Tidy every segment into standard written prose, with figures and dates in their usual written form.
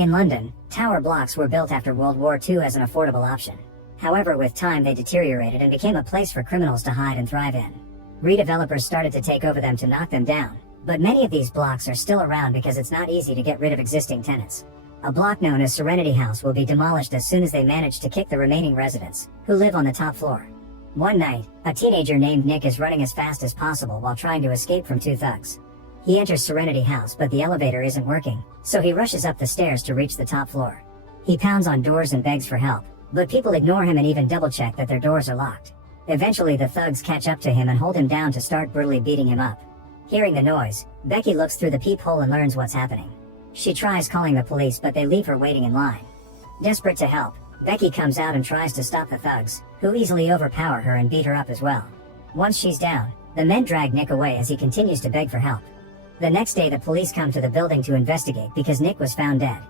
In London, tower blocks were built after World War II as an affordable option. However, with time they deteriorated and became a place for criminals to hide and thrive in. Redevelopers started to take over them to knock them down, but many of these blocks are still around because it's not easy to get rid of existing tenants. A block known as Serenity House will be demolished as soon as they manage to kick the remaining residents, who live on the top floor. One night, a teenager named Nick is running as fast as possible while trying to escape from two thugs. He enters Serenity House, but the elevator isn't working, so he rushes up the stairs to reach the top floor. He pounds on doors and begs for help, but people ignore him and even double-check that their doors are locked. Eventually the thugs catch up to him and hold him down to start brutally beating him up. Hearing the noise, Becky looks through the peephole and learns what's happening. She tries calling the police, but they leave her waiting in line. Desperate to help, Becky comes out and tries to stop the thugs, who easily overpower her and beat her up as well. Once she's down, the men drag Nick away as he continues to beg for help. The next day the police come to the building to investigate because Nick was found dead.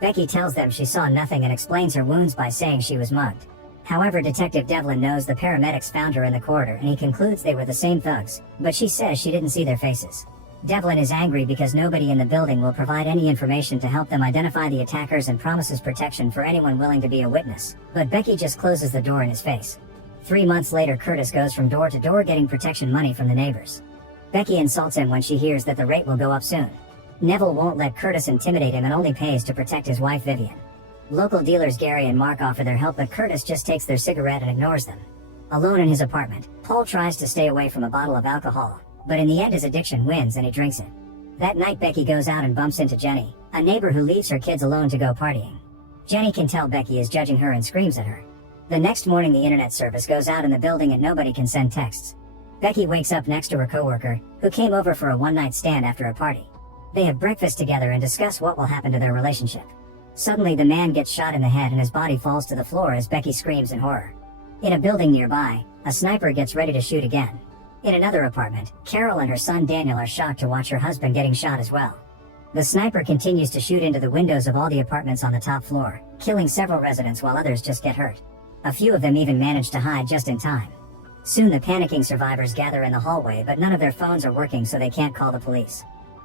Becky tells them she saw nothing and explains her wounds by saying she was mugged. However, Detective Devlin knows the paramedics found her in the corridor and he concludes they were the same thugs, but she says she didn't see their faces. Devlin is angry because nobody in the building will provide any information to help them identify the attackers and promises protection for anyone willing to be a witness, but Becky just closes the door in his face. 3 months later, Curtis goes from door to door getting protection money from the neighbors. Becky insults him when she hears that the rate will go up soon. Neville won't let Curtis intimidate him and only pays to protect his wife Vivian. Local dealers Gary and Mark offer their help, but Curtis just takes their cigarette and ignores them. Alone in his apartment, Paul tries to stay away from a bottle of alcohol, but in the end his addiction wins and he drinks it. That night Becky goes out and bumps into Jenny, a neighbor who leaves her kids alone to go partying. Jenny can tell Becky is judging her and screams at her. The next morning the internet service goes out in the building and nobody can send texts. Becky wakes up next to her coworker, who came over for a one-night stand after a party. They have breakfast together and discuss what will happen to their relationship. Suddenly the man gets shot in the head and his body falls to the floor as Becky screams in horror. In a building nearby, a sniper gets ready to shoot again. In another apartment, Carol and her son Daniel are shocked to watch her husband getting shot as well. The sniper continues to shoot into the windows of all the apartments on the top floor, killing several residents while others just get hurt. A few of them even manage to hide just in time. Soon the panicking survivors gather in the hallway, but none of their phones are working, so they can't call the police.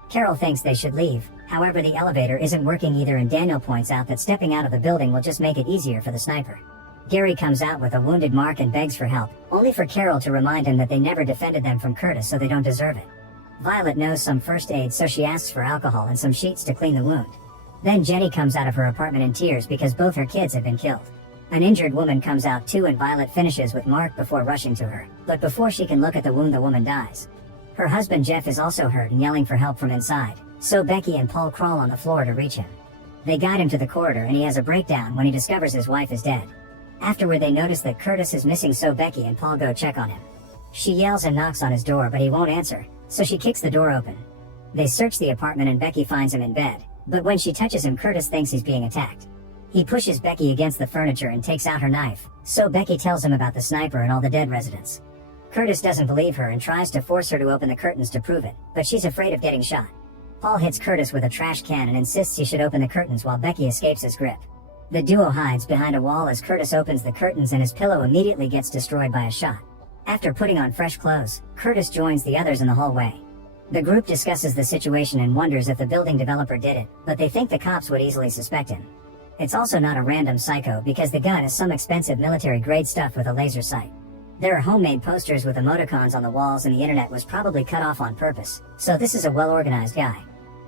Carol thinks they should leave, however the elevator isn't working either, and Daniel points out that stepping out of the building will just make it easier for the sniper. Gary comes out with a wounded Mark and begs for help, only for Carol to remind him that they never defended them from Curtis, so they don't deserve it. Violet knows some first aid, so she asks for alcohol and some sheets to clean the wound. Then Jenny comes out of her apartment in tears because both her kids have been killed. An injured woman comes out too and Violet finishes with Mark before rushing to her, but before she can look at the wound the woman dies. Her husband Jeff is also hurt and yelling for help from inside, so Becky and Paul crawl on the floor to reach him. They guide him to the corridor and he has a breakdown when he discovers his wife is dead. Afterward they notice that Curtis is missing, so Becky and Paul go check on him. She yells and knocks on his door, but he won't answer, so she kicks the door open. They search the apartment and Becky finds him in bed, but when she touches him Curtis thinks he's being attacked. He pushes Becky against the furniture and takes out her knife, so Becky tells him about the sniper and all the dead residents. Curtis doesn't believe her and tries to force her to open the curtains to prove it, but she's afraid of getting shot. Paul hits Curtis with a trash can and insists he should open the curtains while Becky escapes his grip. The duo hides behind a wall as Curtis opens the curtains and his pillow immediately gets destroyed by a shot. After putting on fresh clothes, Curtis joins the others in the hallway. The group discusses the situation and wonders if the building developer did it, but they think the cops would easily suspect him. It's also not a random psycho because the gun is some expensive military-grade stuff with a laser sight. There are homemade posters with emoticons on the walls and the internet was probably cut off on purpose, so this is a well-organized guy.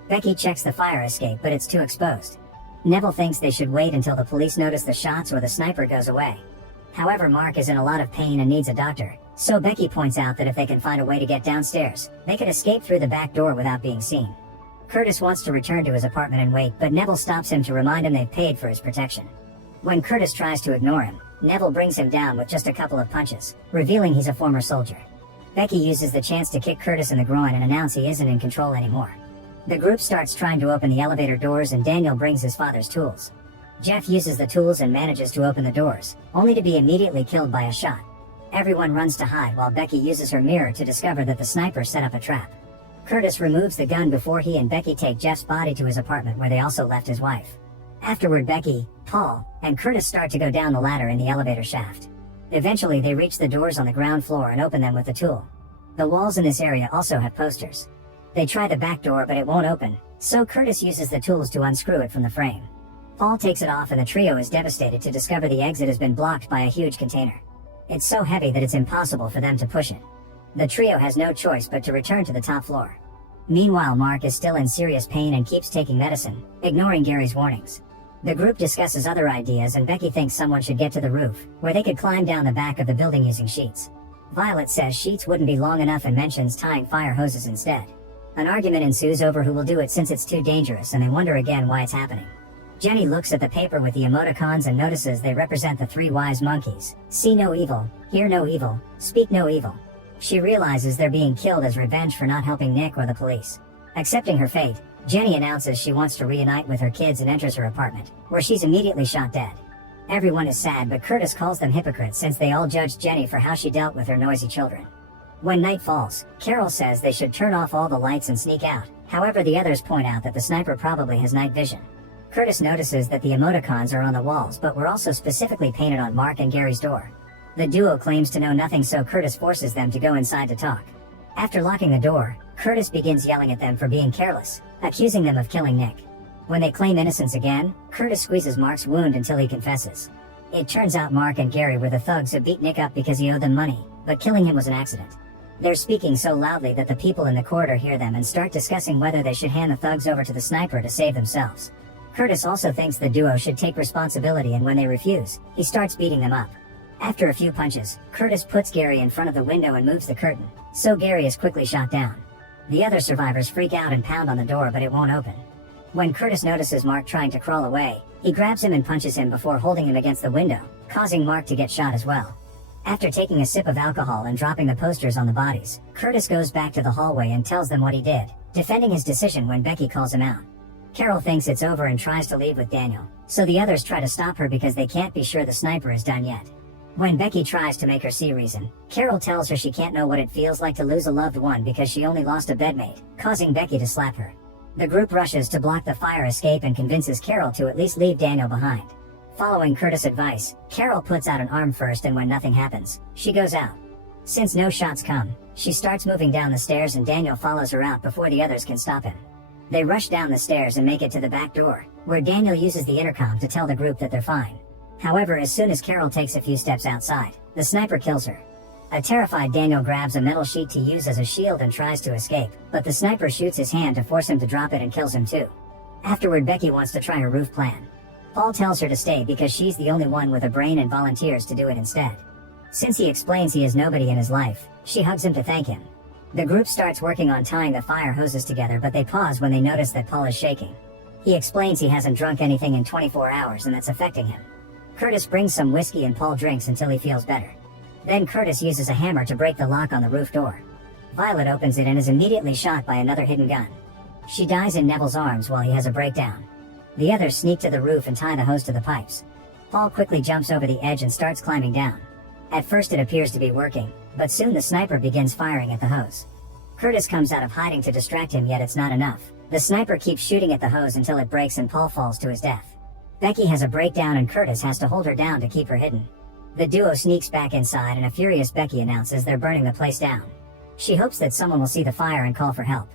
Becky checks the fire escape, but it's too exposed. Neville thinks they should wait until the police notice the shots or the sniper goes away. However, Mark is in a lot of pain and needs a doctor, so Becky points out that if they can find a way to get downstairs, they could escape through the back door without being seen. Curtis wants to return to his apartment and wait, but Neville stops him to remind him they've paid for his protection. When Curtis tries to ignore him, Neville brings him down with just a couple of punches, revealing he's a former soldier. Becky uses the chance to kick Curtis in the groin and announce he isn't in control anymore. The group starts trying to open the elevator doors and Daniel brings his father's tools. Jeff uses the tools and manages to open the doors, only to be immediately killed by a shot. Everyone runs to hide while Becky uses her mirror to discover that the sniper set up a trap. Curtis removes the gun before he and Becky take Jeff's body to his apartment where they also left his wife. Afterward, Becky, Paul, and Curtis start to go down the ladder in the elevator shaft. Eventually they reach the doors on the ground floor and open them with the tool. The walls in this area also have posters. They try the back door but it won't open, so Curtis uses the tools to unscrew it from the frame. Paul takes it off and the trio is devastated to discover the exit has been blocked by a huge container. It's so heavy that it's impossible for them to push it. The trio has no choice but to return to the top floor. Meanwhile, Mark is still in serious pain and keeps taking medicine, ignoring Gary's warnings. The group discusses other ideas and Becky thinks someone should get to the roof, where they could climb down the back of the building using sheets. Violet says sheets wouldn't be long enough and mentions tying fire hoses instead. An argument ensues over who will do it since it's too dangerous and they wonder again why it's happening. Jenny looks at the paper with the emoticons and notices they represent the three wise monkeys: see no evil, hear no evil, speak no evil. She realizes they're being killed as revenge for not helping Nick or the police. Accepting her fate, Jenny announces she wants to reunite with her kids and enters her apartment, where she's immediately shot dead. Everyone is sad, but Curtis calls them hypocrites since they all judged Jenny for how she dealt with her noisy children. When night falls, Carol says they should turn off all the lights and sneak out. However, the others point out that the sniper probably has night vision. Curtis notices that the emoticons are on the walls but were also specifically painted on Mark and Gary's door. The duo claims to know nothing, so Curtis forces them to go inside to talk. After locking the door, Curtis begins yelling at them for being careless, accusing them of killing Nick. When they claim innocence again, Curtis squeezes Mark's wound until he confesses. It turns out Mark and Gary were the thugs who beat Nick up because he owed them money, but killing him was an accident. They're speaking so loudly that the people in the corridor hear them and start discussing whether they should hand the thugs over to the sniper to save themselves. Curtis also thinks the duo should take responsibility, and when they refuse, he starts beating them up. After a few punches, Curtis puts Gary in front of the window and moves the curtain, so Gary is quickly shot down. The other survivors freak out and pound on the door, but it won't open. When Curtis notices Mark trying to crawl away, he grabs him and punches him before holding him against the window, causing Mark to get shot as well. After taking a sip of alcohol and dropping the posters on the bodies, Curtis goes back to the hallway and tells them what he did, defending his decision when Becky calls him out. Carol thinks it's over and tries to leave with Daniel, so the others try to stop her because they can't be sure the sniper is done yet. When Becky tries to make her see reason, Carol tells her she can't know what it feels like to lose a loved one because she only lost a bedmate, causing Becky to slap her. The group rushes to block the fire escape and convinces Carol to at least leave Daniel behind. Following Curtis' advice, Carol puts out an arm first, and when nothing happens, she goes out. Since no shots come, she starts moving down the stairs and Daniel follows her out before the others can stop him. They rush down the stairs and make it to the back door, where Daniel uses the intercom to tell the group that they're fine. However, as soon as Carol takes a few steps outside, the sniper kills her. A terrified Daniel grabs a metal sheet to use as a shield and tries to escape, but the sniper shoots his hand to force him to drop it and kills him too. Afterward, Becky wants to try her roof plan. Paul tells her to stay because she's the only one with a brain and volunteers to do it instead. Since he explains he has nobody in his life, she hugs him to thank him. The group starts working on tying the fire hoses together, but they pause when they notice that Paul is shaking. He explains he hasn't drunk anything in 24 hours and that's affecting him. Curtis brings some whiskey and Paul drinks until he feels better. Then Curtis uses a hammer to break the lock on the roof door. Violet opens it and is immediately shot by another hidden gun. She dies in Neville's arms while he has a breakdown. The others sneak to the roof and tie the hose to the pipes. Paul quickly jumps over the edge and starts climbing down. At first it appears to be working, but soon the sniper begins firing at the hose. Curtis comes out of hiding to distract him, yet it's not enough. The sniper keeps shooting at the hose until it breaks and Paul falls to his death. Becky has a breakdown and Curtis has to hold her down to keep her hidden. The duo sneaks back inside and a furious Becky announces they're burning the place down. She hopes that someone will see the fire and call for help.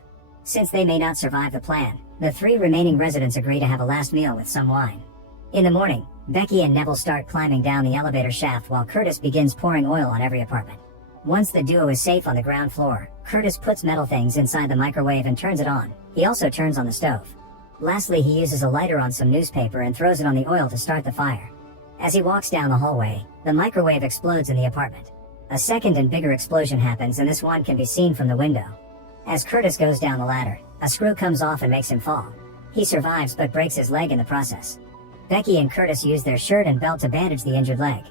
Since they may not survive the plan, the three remaining residents agree to have a last meal with some wine. In the morning, Becky and Neville start climbing down the elevator shaft while Curtis begins pouring oil on every apartment. Once the duo is safe on the ground floor, Curtis puts metal things inside the microwave and turns it on. He also turns on the stove. Lastly, he uses a lighter on some newspaper and throws it on the oil to start the fire. As he walks down the hallway, the microwave explodes in the apartment. A second and bigger explosion happens, and this one can be seen from the window. As Curtis goes down the ladder, a screw comes off and makes him fall. He survives but breaks his leg in the process. Becky and Curtis use their shirt and belt to bandage the injured leg.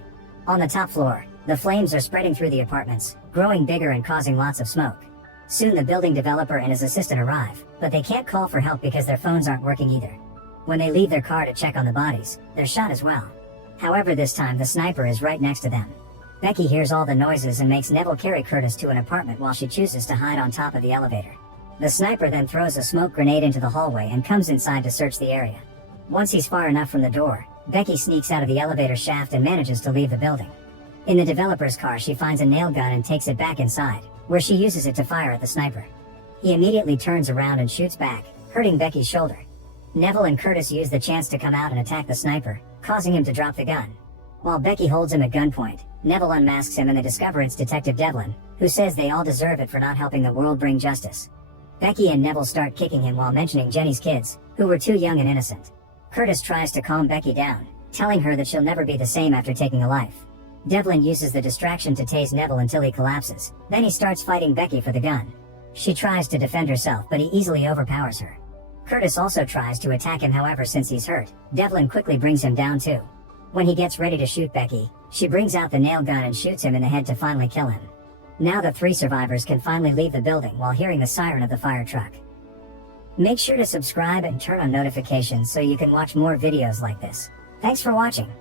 On the top floor, the flames are spreading through the apartments, growing bigger and causing lots of smoke. Soon the building developer and his assistant arrive, but they can't call for help because their phones aren't working either. When they leave their car to check on the bodies, they're shot as well. However, this time the sniper is right next to them. Becky hears all the noises and makes Neville carry Curtis to an apartment while she chooses to hide on top of the elevator. The sniper then throws a smoke grenade into the hallway and comes inside to search the area. Once he's far enough from the door, Becky sneaks out of the elevator shaft and manages to leave the building. In the developer's car, she finds a nail gun and takes it back inside, where she uses it to fire at the sniper. He immediately turns around and shoots back, hurting Becky's shoulder. Neville and Curtis use the chance to come out and attack the sniper, causing him to drop the gun. While Becky holds him at gunpoint, Neville unmasks him and they discover it's Detective Devlin, who says they all deserve it for not helping the world bring justice. Becky and Neville start kicking him while mentioning Jenny's kids, who were too young and innocent. Curtis tries to calm Becky down, telling her that she'll never be the same after taking a life. Devlin uses the distraction to tase Neville until he collapses, then he starts fighting Becky for the gun. She tries to defend herself but he easily overpowers her. Curtis also tries to attack him, however since he's hurt, Devlin quickly brings him down too. When he gets ready to shoot Becky, she brings out the nail gun and shoots him in the head to finally kill him. Now the 3 survivors can finally leave the building while hearing the siren of the fire truck. Make sure to subscribe and turn on notifications so you can watch more videos like this. Thanks for watching.